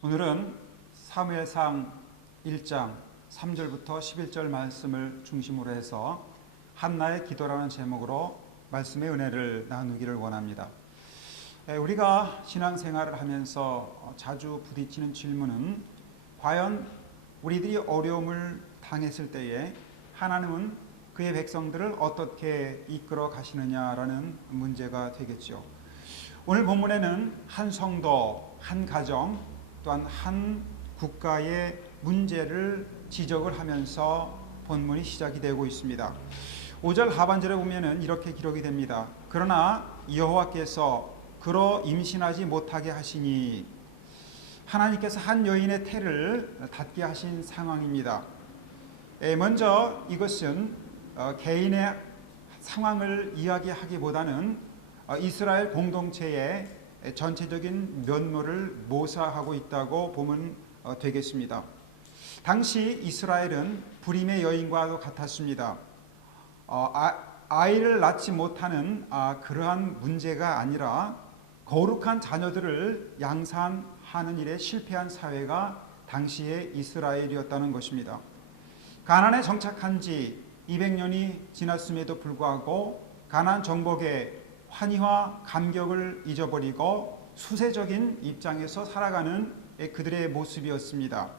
오늘은 사무엘상 1장 3절부터 11절 말씀을 중심으로 해서 한나의 기도라는 제목으로 말씀의 은혜를 나누기를 원합니다. 우리가 신앙생활을 하면서 자주 부딪히는 질문은 과연 우리들이 어려움을 당했을 때에 하나님은 그의 백성들을 어떻게 이끌어 가시느냐라는 문제가 되겠죠. 오늘 본문에는 한 성도, 한 가정, 또한 한 국가의 문제를 지적을 하면서 본문이 시작이 되고 있습니다. 5절 하반절에 보면은 이렇게 기록이 됩니다. 그러나 여호와께서 그로 임신하지 못하게 하시니, 하나님께서 한 여인의 태를 닫게 하신 상황입니다. 먼저 이것은 개인의 상황을 이야기하기보다는 이스라엘 공동체의 전체적인 면모를 모사하고 있다고 보면 되겠습니다. 당시 이스라엘은 불임의 여인과도 같았습니다. 아이를 낳지 못하는 그러한 문제가 아니라 거룩한 자녀들을 양산하는 일에 실패한 사회가 당시의 이스라엘이었다는 것입니다. 가나안에 정착한 지 200년이 지났음에도 불구하고 가나안 정복의 환희와 감격을 잊어버리고 수세적인 입장에서 살아가는 그들의 모습이었습니다.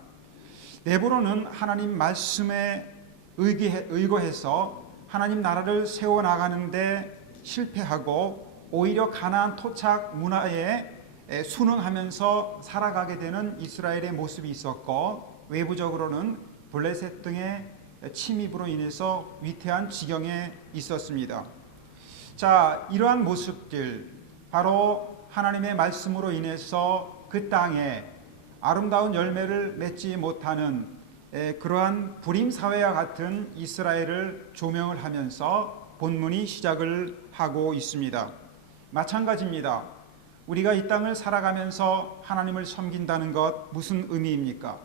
내부로는 하나님 말씀에 의거해서 하나님 나라를 세워나가는데 실패하고 오히려 가나안 토착 문화에 순응하면서 살아가게 되는 이스라엘의 모습이 있었고, 외부적으로는 블레셋 등의 침입으로 인해서 위태한 지경에 있었습니다. 자, 이러한 모습들, 바로 하나님의 말씀으로 인해서 그 땅에 아름다운 열매를 맺지 못하는 그러한 불임 사회와 같은 이스라엘을 조명을 하면서 본문이 시작을 하고 있습니다. 마찬가지입니다. 우리가 이 땅을 살아가면서 하나님을 섬긴다는 것 무슨 의미입니까?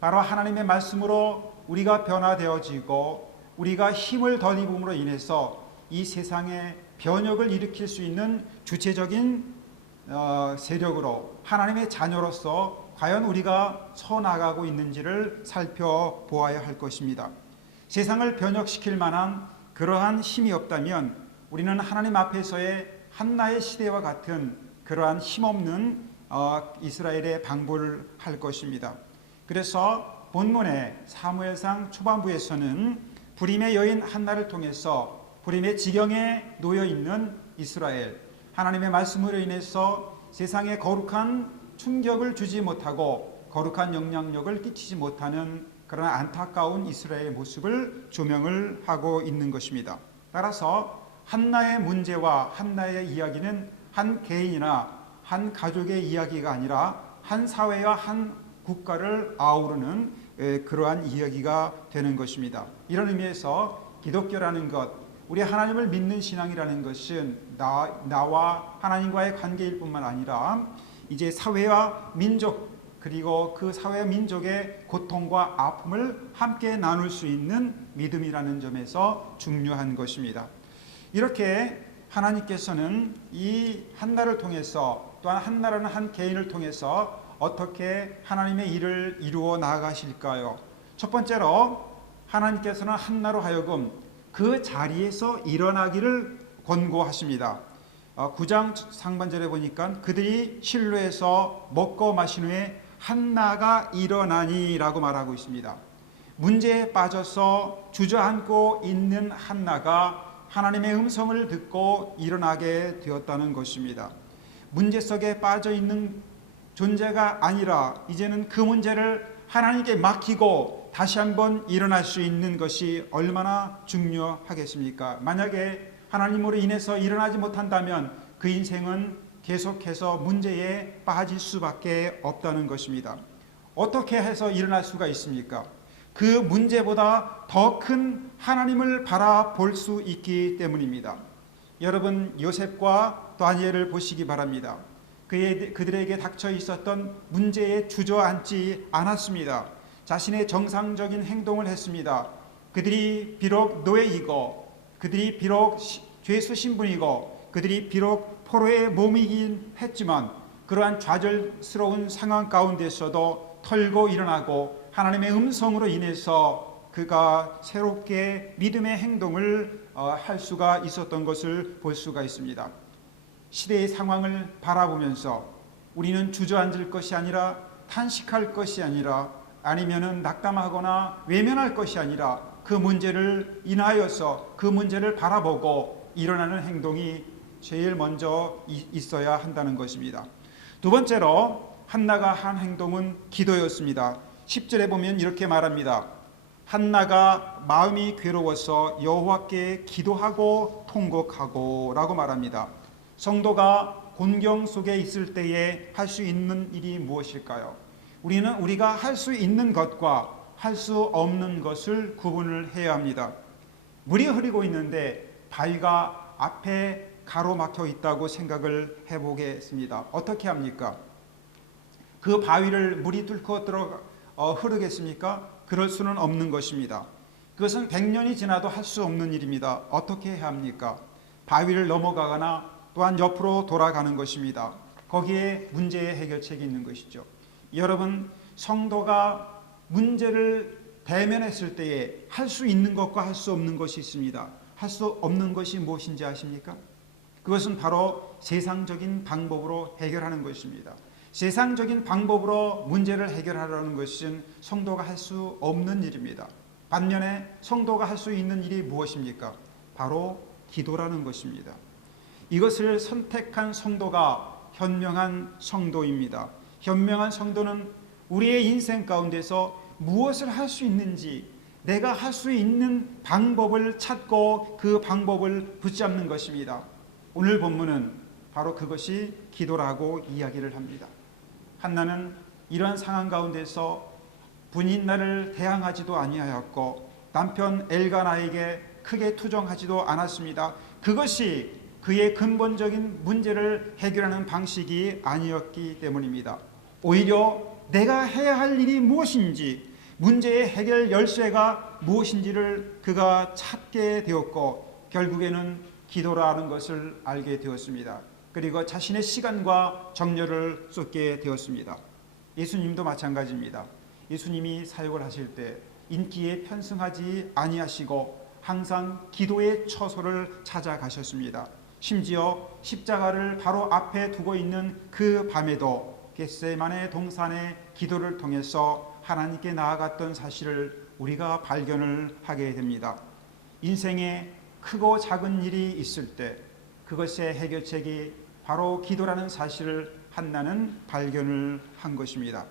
바로 하나님의 말씀으로 우리가 변화되어지고 우리가 힘을 덧입음으로 인해서 이 세상에 변혁을 일으킬 수 있는 주체적인 세력으로 하나님의 자녀로서 과연 우리가 서나가고 있는지를 살펴보아야 할 것입니다. 세상을 변혁시킬 만한 그러한 힘이 없다면 우리는 하나님 앞에서의 한나의 시대와 같은 그러한 힘없는 이스라엘의 방불을 할 것입니다. 그래서 본문의 사무엘상 초반부에서는 불임의 여인 한나를 통해서 불임의 지경에 놓여 있는 이스라엘, 하나님의 말씀으로 인해서 세상에 거룩한 충격을 주지 못하고 거룩한 영향력을 끼치지 못하는 그런 안타까운 이스라엘의 모습을 조명을 하고 있는 것입니다. 따라서 한나의 문제와 한나의 이야기는 한 개인이나 한 가족의 이야기가 아니라 한 사회와 한 국가를 아우르는 그러한 이야기가 되는 것입니다. 이런 의미에서 기독교라는 것, 우리 하나님을 믿는 신앙이라는 것은 나와 하나님과의 관계일 뿐만 아니라 이제 사회와 민족, 그리고 그 사회와 민족의 고통과 아픔을 함께 나눌 수 있는 믿음이라는 점에서 중요한 것입니다. 이렇게 하나님께서는 이 한나를 통해서, 또한 한나라는 한 개인을 통해서 어떻게 하나님의 일을 이루어 나아가실까요? 첫 번째로 하나님께서는 한나로 하여금 그 자리에서 일어나기를 권고하십니다. 9장 상반절에 보니까 그들이 실로에서 먹고 마신 후에 한나가 일어나니 라고 말하고 있습니다. 문제에 빠져서 주저앉고 있는 한나가 하나님의 음성을 듣고 일어나게 되었다는 것입니다. 문제 속에 빠져 있는 존재가 아니라 이제는 그 문제를 하나님께 맡기고 다시 한번 일어날 수 있는 것이 얼마나 중요하겠습니까? 만약에 하나님으로 인해서 일어나지 못한다면 그 인생은 계속해서 문제에 빠질 수밖에 없다는 것입니다. 어떻게 해서 일어날 수가 있습니까? 그 문제보다 더 큰 하나님을 바라볼 수 있기 때문입니다. 여러분, 요셉과 다니엘을 보시기 바랍니다. 그들에게 닥쳐 있었던 문제에 주저앉지 않았습니다. 자신의 정상적인 행동을 했습니다. 그들이 비록 노예이고, 그들이 비록 죄수 신분이고, 그들이 비록 포로의 몸이긴 했지만 그러한 좌절스러운 상황 가운데서도 털고 일어나고 하나님의 음성으로 인해서 그가 새롭게 믿음의 행동을 할 수가 있었던 것을 볼 수가 있습니다. 시대의 상황을 바라보면서 우리는 주저앉을 것이 아니라 탄식할 것이 아니라 아니면은 낙담하거나 외면할 것이 아니라 그 문제를 인하여서 그 문제를 바라보고 일어나는 행동이 제일 먼저 있어야 한다는 것입니다. 두 번째로 한나가 한 행동은 기도였습니다. 10절에 보면 이렇게 말합니다. 한나가 마음이 괴로워서 여호와께 기도하고 통곡하고 라고 말합니다. 성도가 곤경 속에 있을 때에 할 수 있는 일이 무엇일까요? 우리는 우리가 할 수 있는 것과 할 수 없는 것을 구분을 해야 합니다. 물이 흐르고 있는데 바위가 앞에 가로막혀 있다고 생각을 해보겠습니다. 어떻게 합니까? 그 바위를 물이 뚫고 흐르겠습니까? 그럴 수는 없는 것입니다. 그것은 100년이 지나도 할 수 없는 일입니다. 어떻게 해야 합니까? 바위를 넘어가거나 또한 옆으로 돌아가는 것입니다. 거기에 문제의 해결책이 있는 것이죠. 여러분, 성도가 문제를 대면했을 때에 할 수 있는 것과 할 수 없는 것이 있습니다. 할 수 없는 것이 무엇인지 아십니까? 그것은 바로 세상적인 방법으로 해결하는 것입니다. 세상적인 방법으로 문제를 해결하려는 것은 성도가 할 수 없는 일입니다. 반면에 성도가 할 수 있는 일이 무엇입니까? 바로 기도라는 것입니다. 이것을 선택한 성도가 현명한 성도입니다. 현명한 성도는 우리의 인생 가운데서 무엇을 할 수 있는지 내가 할 수 있는 방법을 찾고 그 방법을 붙잡는 것입니다. 오늘 본문은 바로 그것이 기도라고 이야기를 합니다. 한나는 이러한 상황 가운데서 분인나를 대항하지도 아니하였고 남편 엘가나에게 크게 투정하지도 않았습니다. 그것이 그의 근본적인 문제를 해결하는 방식이 아니었기 때문입니다. 오히려 내가 해야 할 일이 무엇인지, 문제의 해결 열쇠가 무엇인지를 그가 찾게 되었고 결국에는 기도라는 것을 알게 되었습니다. 그리고 자신의 시간과 정열을 쏟게 되었습니다. 예수님도 마찬가지입니다. 예수님이 사역을 하실 때 인기에 편승하지 아니하시고 항상 기도의 처소를 찾아가셨습니다. 심지어 십자가를 바로 앞에 두고 있는 그 밤에도 겟세마네 동산의 기도를 통해서 하나님께 나아갔던 사실을 우리가 발견을 하게 됩니다. 인생에 크고 작은 일이 있을 때 그것의 해결책이 바로 기도라는 사실을 한나는 발견을 한 것입니다.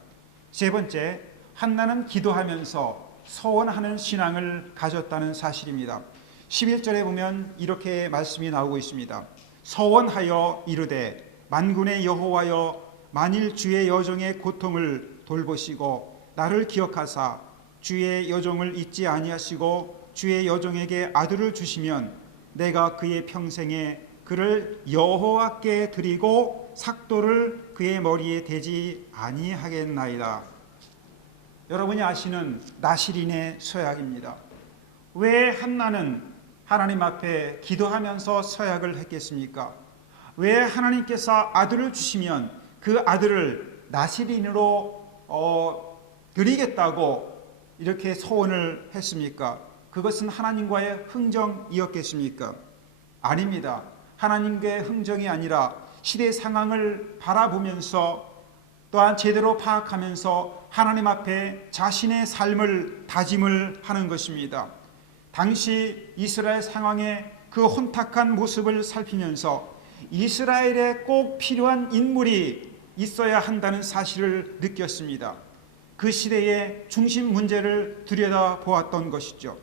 세 번째, 한나는 기도하면서 서원하는 신앙을 가졌다는 사실입니다. 11절에 보면 이렇게 말씀이 나오고 있습니다. 서원하여 이르되 만군의 여호와여 만일 주의 여종의 고통을 돌보시고 나를 기억하사 주의 여종을 잊지 아니하시고 주의 여종에게 아들을 주시면 내가 그의 평생에 그를 여호와께 드리고 삭도를 그의 머리에 대지 아니하겠나이다. 여러분이 아시는 나실인의 서약입니다. 왜 한나는 하나님 앞에 기도하면서 서약을 했겠습니까? 왜 하나님께서 아들을 주시면 그 아들을 나실인으로 드리겠다고 이렇게 소원을 했습니까? 그것은 하나님과의 흥정이었겠습니까? 아닙니다. 하나님과의 흥정이 아니라 시대 상황을 바라보면서 또한 제대로 파악하면서 하나님 앞에 자신의 삶을 다짐을 하는 것입니다. 당시 이스라엘 상황의 그 혼탁한 모습을 살피면서 이스라엘에 꼭 필요한 인물이 있어야 한다는 사실을 느꼈습니다. 그 시대의 중심 문제를 들여다보았던 것이죠.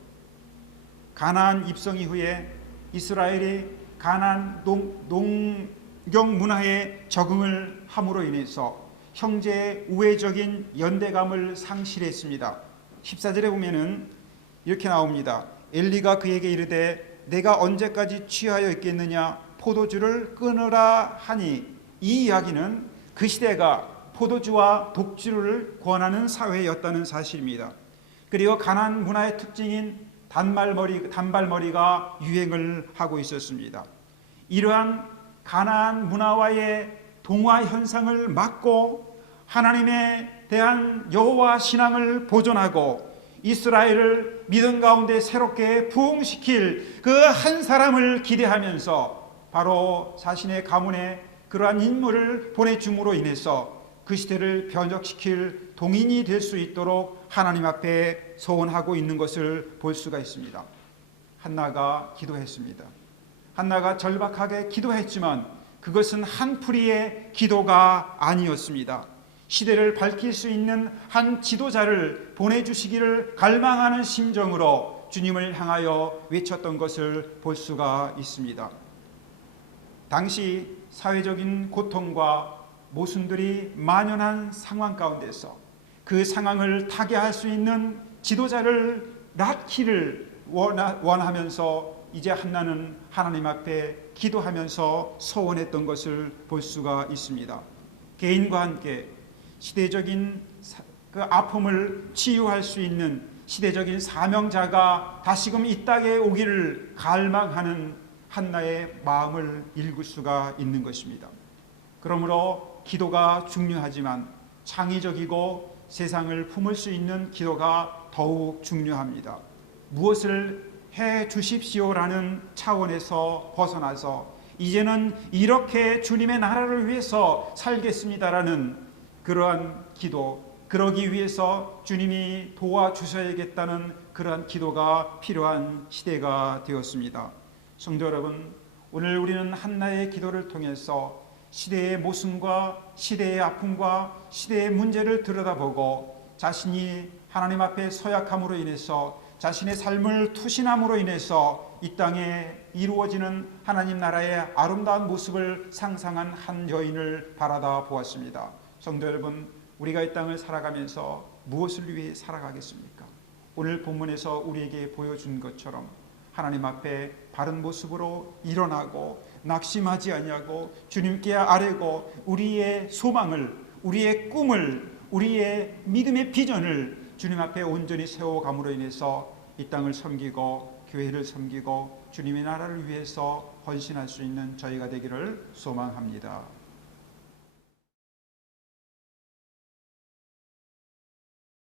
가나안 입성 이후에 이스라엘이 가나안 농경 문화에 적응을 함으로 인해서 형제의 우애적인 연대감을 상실했습니다. 14절에 보면은 이렇게 나옵니다. 엘리가 그에게 이르되 내가 언제까지 취하여 있겠느냐 포도주를 끊으라 하니, 이 이야기는 그 시대가 포도주와 독주를 권하는 사회였다는 사실입니다. 그리고 가나안 문화의 특징인 단발머리가 유행을 하고 있었습니다. 이러한 가나안 문화와의 동화 현상을 막고 하나님에 대한 여호와 신앙을 보존하고 이스라엘을 믿음 가운데 새롭게 부흥시킬 그 한 사람을 기대하면서 바로 자신의 가문에 그러한 인물을 보내줌으로 인해서 그 시대를 변혁시킬 동인이 될 수 있도록 하나님 앞에 소원하고 있는 것을 볼 수가 있습니다. 한나가 기도했습니다. 한나가 절박하게 기도했지만 그것은 한풀이의 기도가 아니었습니다. 시대를 밝힐 수 있는 한 지도자를 보내주시기를 갈망하는 심정으로 주님을 향하여 외쳤던 것을 볼 수가 있습니다. 당시 사회적인 고통과 모순들이 만연한 상황 가운데서 그 상황을 타개할 수 있는 지도자를 낳기를 원하면서 이제 한나는 하나님 앞에 기도하면서 소원했던 것을 볼 수가 있습니다. 개인과 함께 시대적인 그 아픔을 치유할 수 있는 시대적인 사명자가 다시금 이 땅에 오기를 갈망하는 한나의 마음을 읽을 수가 있는 것입니다. 그러므로 기도가 중요하지만 창의적이고 세상을 품을 수 있는 기도가 더욱 중요합니다. 무엇을 해 주십시오라는 차원에서 벗어나서 이제는 이렇게 주님의 나라를 위해서 살겠습니다라는 그러한 기도, 그러기 위해서 주님이 도와주셔야겠다는 그러한 기도가 필요한 시대가 되었습니다. 성도 여러분, 오늘 우리는 한나의 기도를 통해서 시대의 모순과 시대의 아픔과 시대의 문제를 들여다보고 자신이 하나님 앞에 서약함으로 인해서 자신의 삶을 투신함으로 인해서 이 땅에 이루어지는 하나님 나라의 아름다운 모습을 상상한 한 여인을 바라다 보았습니다. 성도 여러분, 우리가 이 땅을 살아가면서 무엇을 위해 살아가겠습니까? 오늘 본문에서 우리에게 보여준 것처럼 하나님 앞에 바른 모습으로 일어나고 낙심하지 아니하고 주님께 아뢰고 우리의 소망을, 우리의 꿈을, 우리의 믿음의 비전을 주님 앞에 온전히 세워감으로 인해서 이 땅을 섬기고 교회를 섬기고 주님의 나라를 위해서 헌신할 수 있는 저희가 되기를 소망합니다.